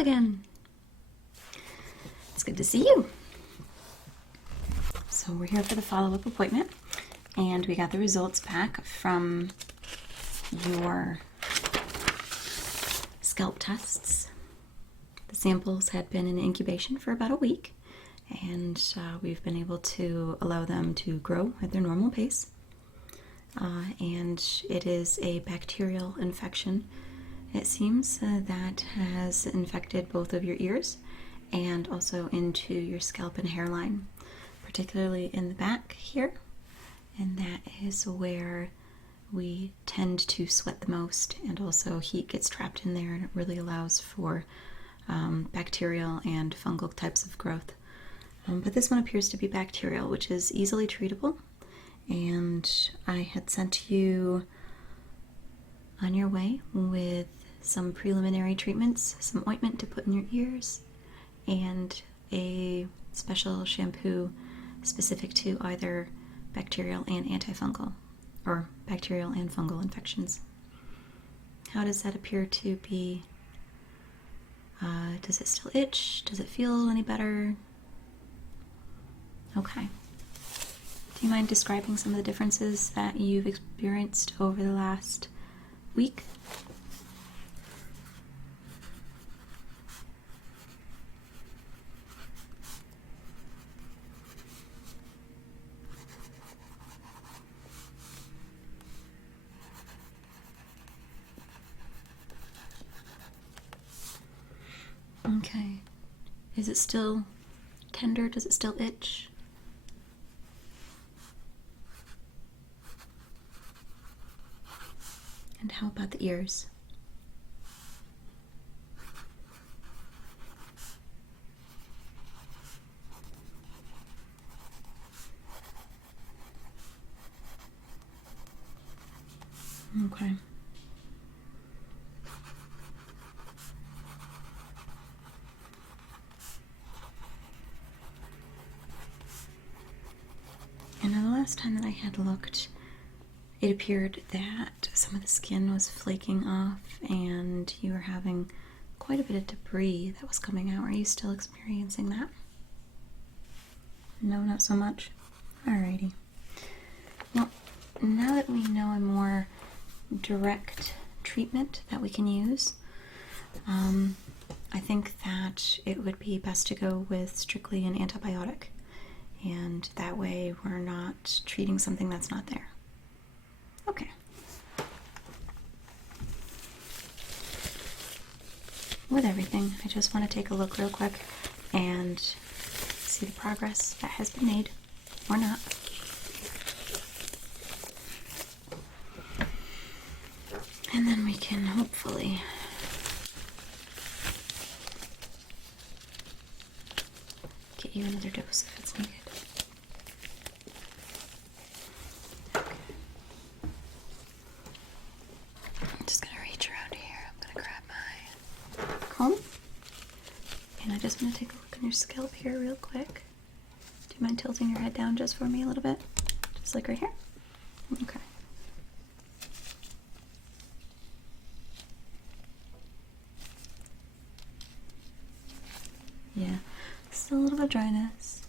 again. It's good to see you. So we're here for the follow-up appointment, and we got the results back from your scalp tests. The samples had been in incubation for about a week, and we've been able to allow them to grow at their normal pace. And it is a bacterial infection, it seems, that has infected both of your ears and also into your scalp and hairline, particularly in the back here. And that is where we tend to sweat the most, and also heat gets trapped in there, and it really allows for bacterial and fungal types of growth. But this one appears to be bacterial, which is easily treatable. And I had sent you on your way with some preliminary treatments, some ointment to put in your ears, and a special shampoo specific to either bacterial and antifungal, or bacterial and fungal infections. How does that appear to be? Does it still itch? Does it feel any better? Okay. Do you mind describing some of the differences that you've experienced over the last week? Okay. Is it still tender? Does it still itch? And how about the ears? Okay. And the last time that I had looked, it appeared that some of the skin was flaking off and you were having quite a bit of debris that was coming out. Are you still experiencing that? No, not so much? Alrighty. Well, now that we know a more direct treatment that we can use, I think that it would be best to go with strictly an antibiotic. And that way we're not treating something that's not there. Okay. With everything, I just want to take a look real quick and see the progress that has been made, or not. And then we can hopefully get you another dose if it's needed. I'm just going to reach around here. I'm going to grab my comb. And I just want to take a look on your scalp here real quick. Do you mind tilting your head down just for me a little bit? Just like right here? Okay. Yeah, still a little bit of dryness.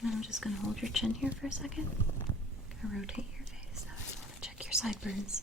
And I'm just going to hold your chin here for a second. I'm going to rotate your face. I just want to check your sideburns.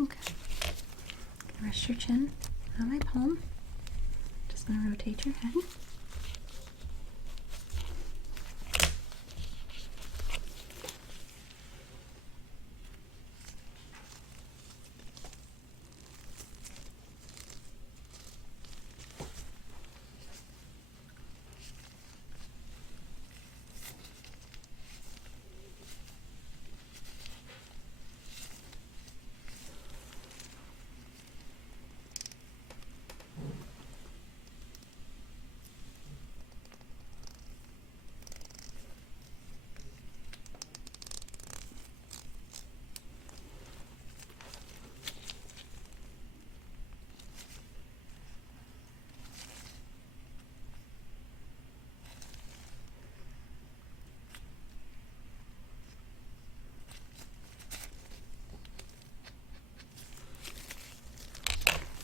Okay. Rest your chin on my palm. Just going to rotate your head.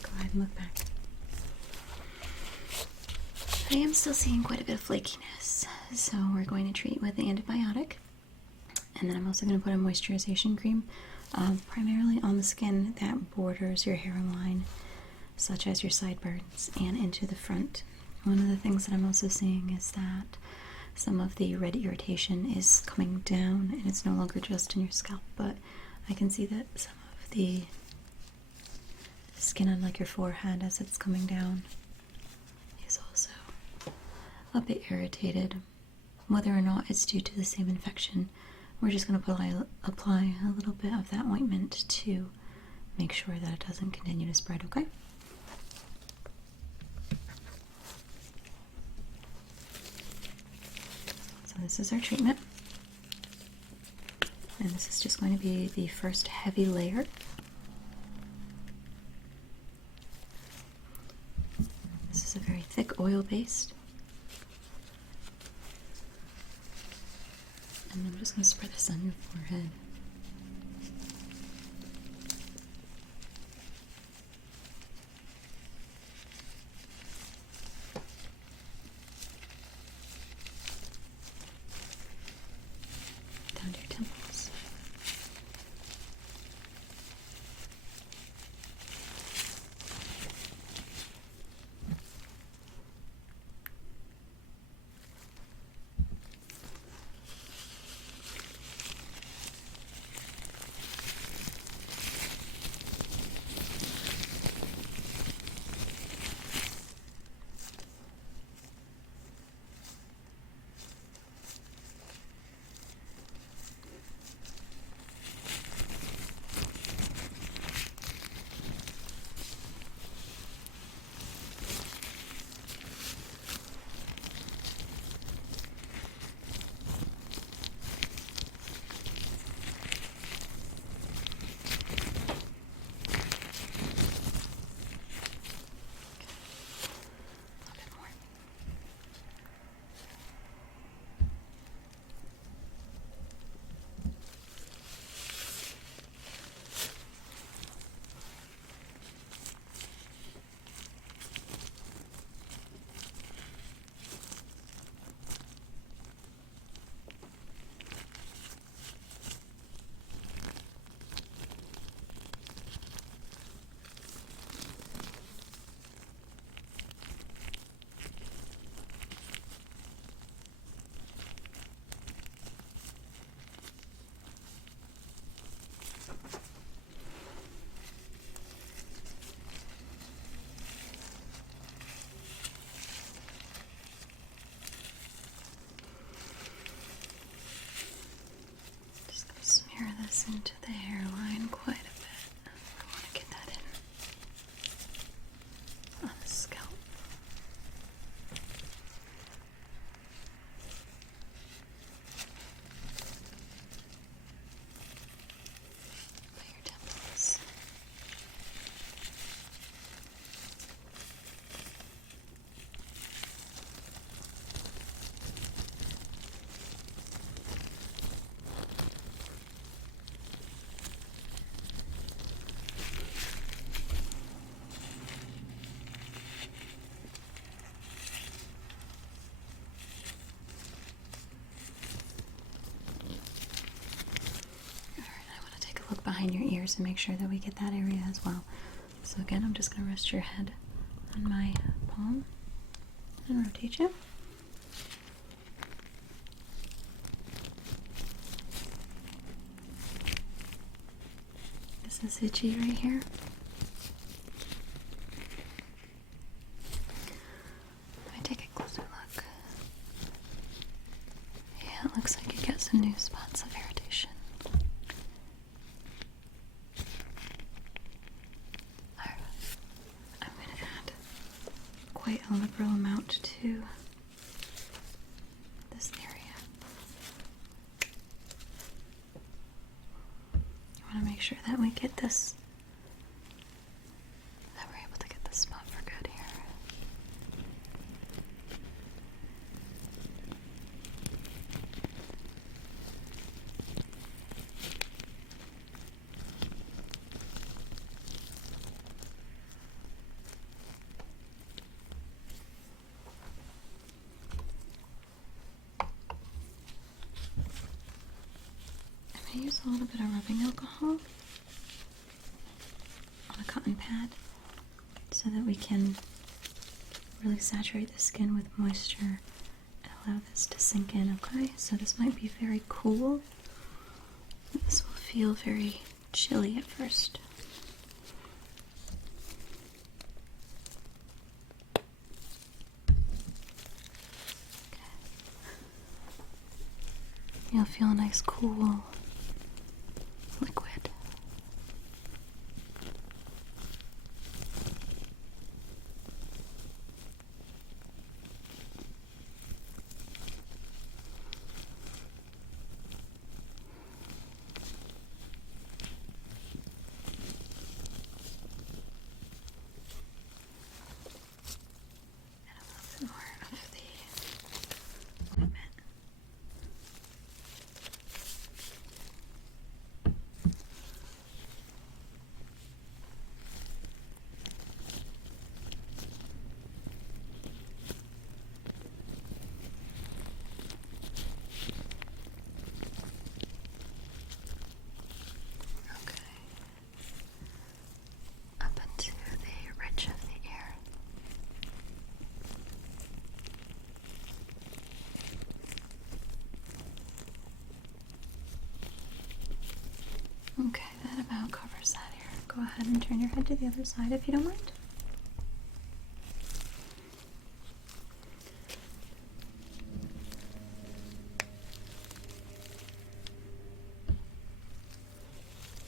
Go ahead and look back. I am still seeing quite a bit of flakiness, so we're going to treat with the antibiotic. And then I'm also going to put a moisturization cream primarily on the skin that borders your hairline, such as your sideburns and into the front. One of the things that I'm also seeing is that some of the red irritation is coming down, and it's no longer just in your scalp, but I can see that some of the skin on like your forehead as it's coming down is also a bit irritated. Whether or not it's due to the same infection, we're just going to apply a little bit of that ointment to make sure that it doesn't continue to spread, okay? So this is our treatment. And this is just going to be the first heavy layer. This is a very thick oil-based. And I'm just going to spread this on your forehead. Down to your temples. Smear this into the hairline quite a bit. I want to get that in on the scalp. By your temples. fingers and make sure that we get that area as well. So again, I'm just going to rest your head on my palm and rotate you. This is itchy right here. Let me take a closer look. Yeah, it looks like you get some new spots of irritation. I'm going to add quite a liberal amount to this area. I want to make sure that we get this, that we're able to get this spot for good here. I'm going to use a little bit of rubbing alcohol on a cotton pad so that we can really saturate the skin with moisture and allow this to sink in, okay? So this might be very cool. This will feel very chilly at first. Okay. You'll feel a nice cool liquid. And a little bit more of the ointment. Okay. Up into the ridge of the ear. Okay, that about covers that ear. Go ahead and turn your head to the other side if you don't mind.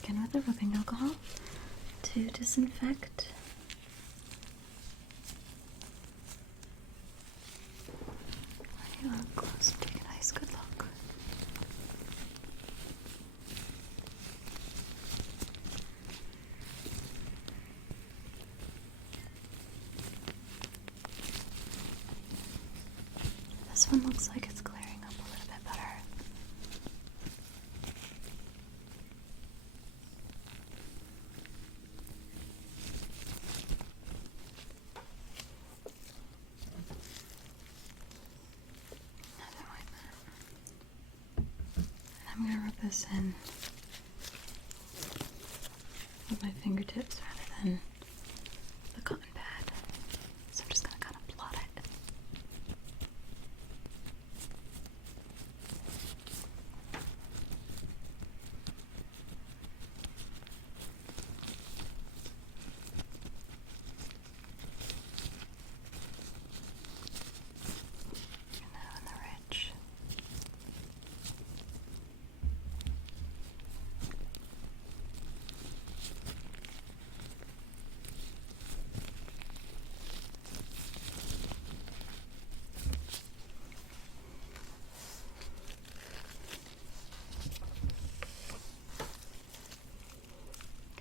Again with the rubbing alcohol to disinfect. When you look close, take a nice good look. This one looks like it's clearing up a little bit better. Another ointment. And I'm going to rub this in with my fingertips rather than the cotton pad. So I'm just going to kind of blot it. And now on the ridge.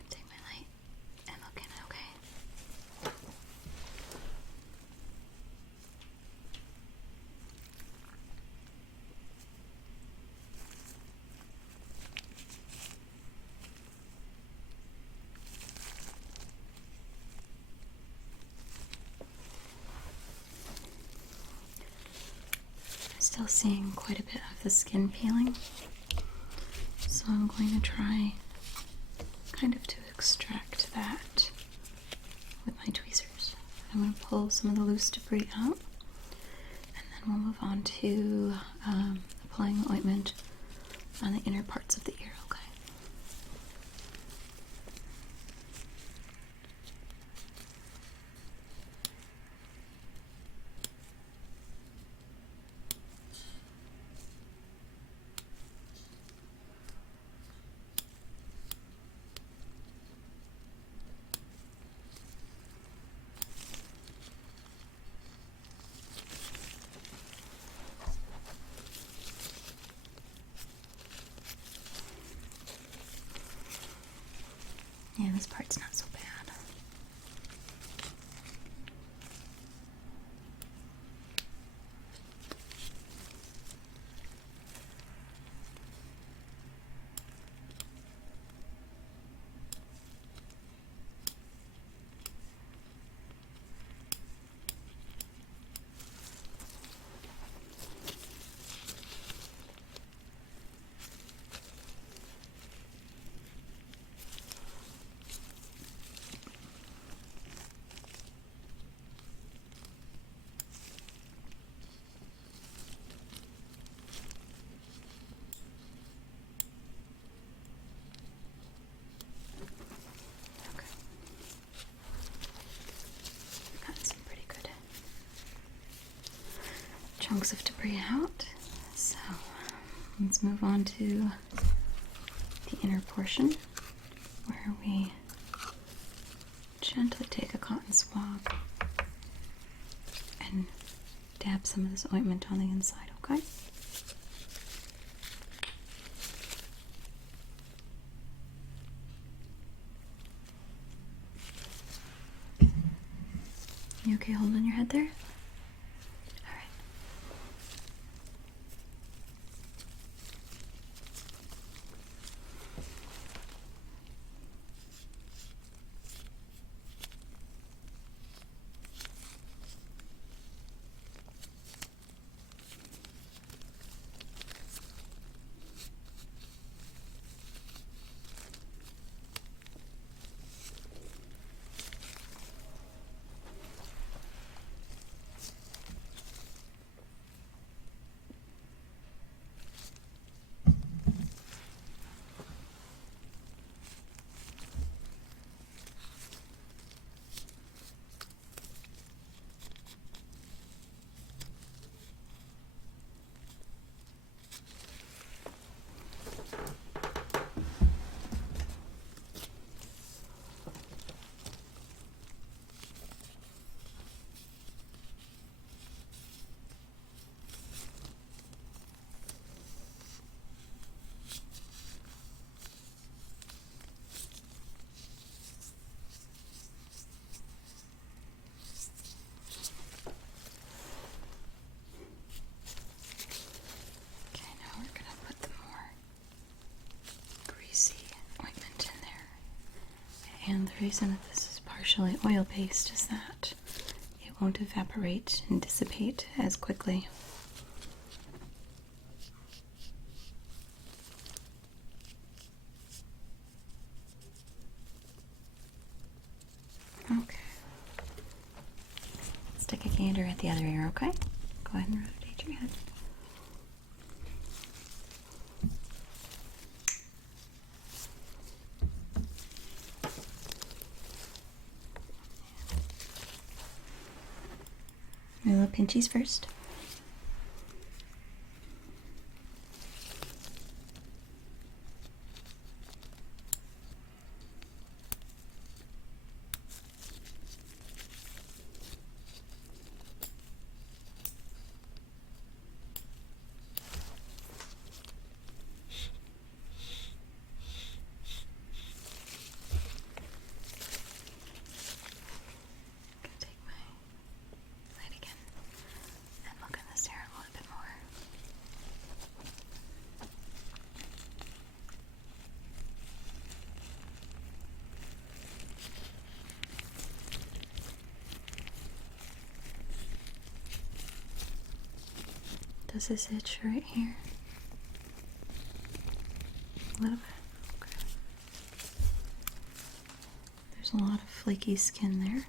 Take my light and look in it, okay? I'm still seeing quite a bit of the skin peeling, so I'm going to try kind of to extract that with my tweezers. I'm going to pull some of the loose debris out, and then we'll move on to applying the ointment on the inner parts of the ear, okay? Yeah, this part's not so bad. Chunks of debris out. So let's move on to the inner portion where we gently take a cotton swab and dab some of this ointment on the inside, okay? You okay holding your head there? And the reason that this is partially oil-based is that it won't evaporate and dissipate as quickly. Okay. Let's take a gander at the other ear, okay? Go ahead and rotate your head. My little pinchies first. Does this itch right here? A little bit. Okay. There's a lot of flaky skin there.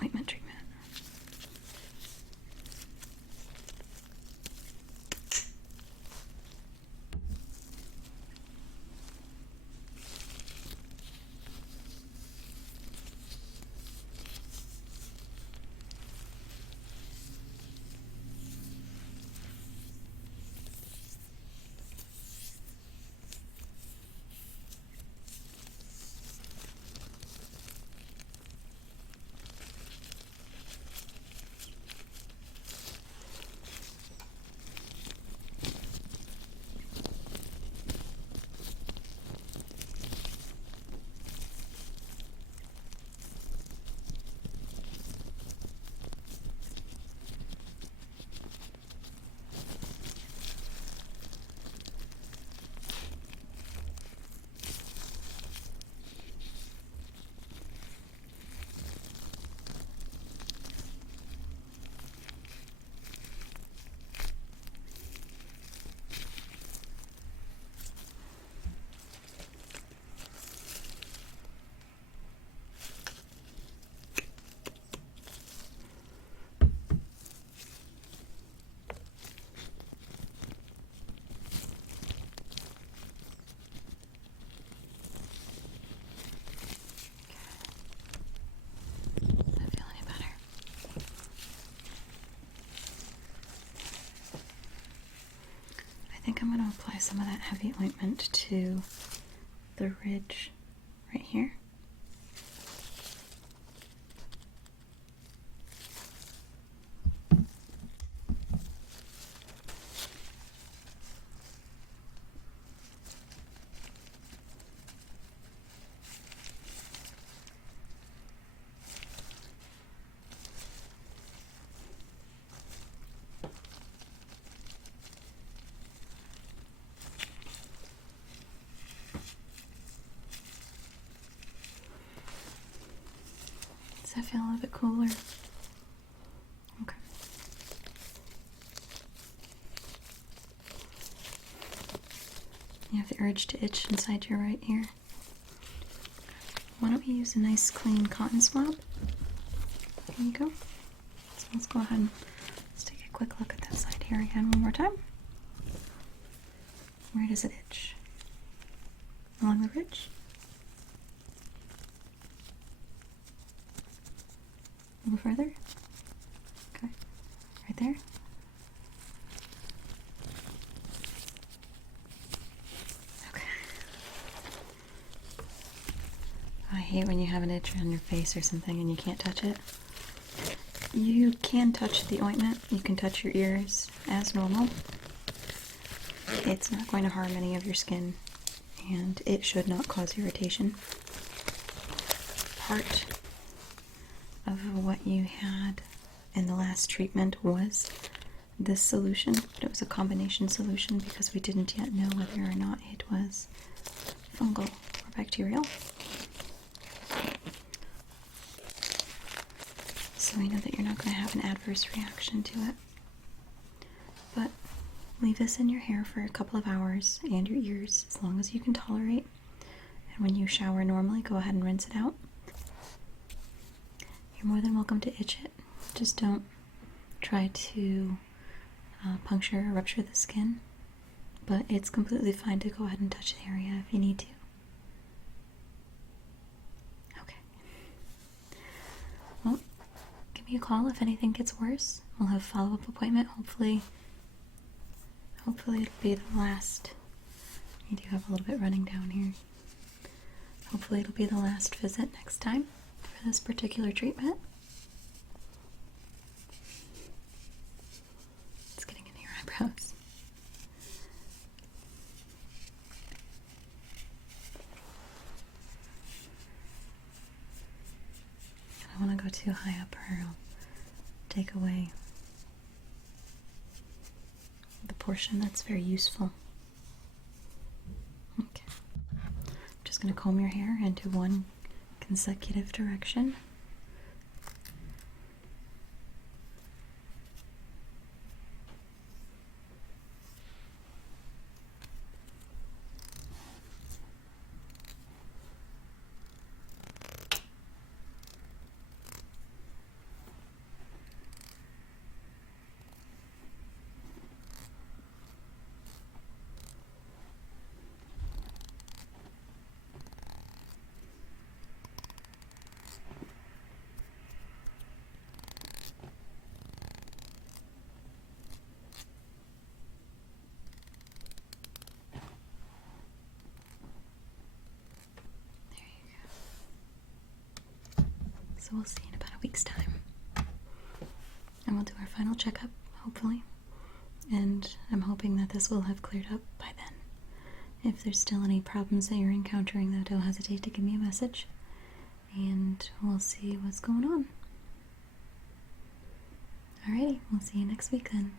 Ointment treatment. I think I'm going to apply some of that heavy ointment to the ridge right here. Does that feel a little bit cooler? Okay. You have the urge to itch inside your right ear. Why don't we use a nice clean cotton swab? There you go. So let's go ahead and let's take a quick look at that side here again one more time. Where does it itch? Along the ridge? A little further? Okay. Right there? Okay. I hate when you have an itch on your face or something and you can't touch it. You can touch the ointment. You can touch your ears as normal. It's not going to harm any of your skin, and it should not cause irritation. Part of what you had in the last treatment was this solution, but it was a combination solution because we didn't yet know whether or not it was fungal or bacterial. So we know that you're not going to have an adverse reaction to it. But leave this in your hair for a couple of hours and your ears as long as you can tolerate. And when you shower normally, go ahead and rinse it out. You're more than welcome to itch it. Just don't try to puncture or rupture the skin. But it's completely fine to go ahead and touch the area if you need to. me a call if anything gets worse. We'll have a follow-up appointment. Hopefully it'll be the last. I do have a little bit running down here. Hopefully it'll be the last visit next time for this particular treatment. It's getting into your eyebrows. I don't want to go too high up or I'll take away the portion that's very useful. Okay. I'm just going to comb your hair into one consecutive direction. So we'll see in about a week's time. And we'll do our final checkup, hopefully. And I'm hoping that this will have cleared up by then. If there's still any problems that you're encountering, though, don't hesitate to give me a message. And we'll see what's going on. Alrighty, we'll see you next week then.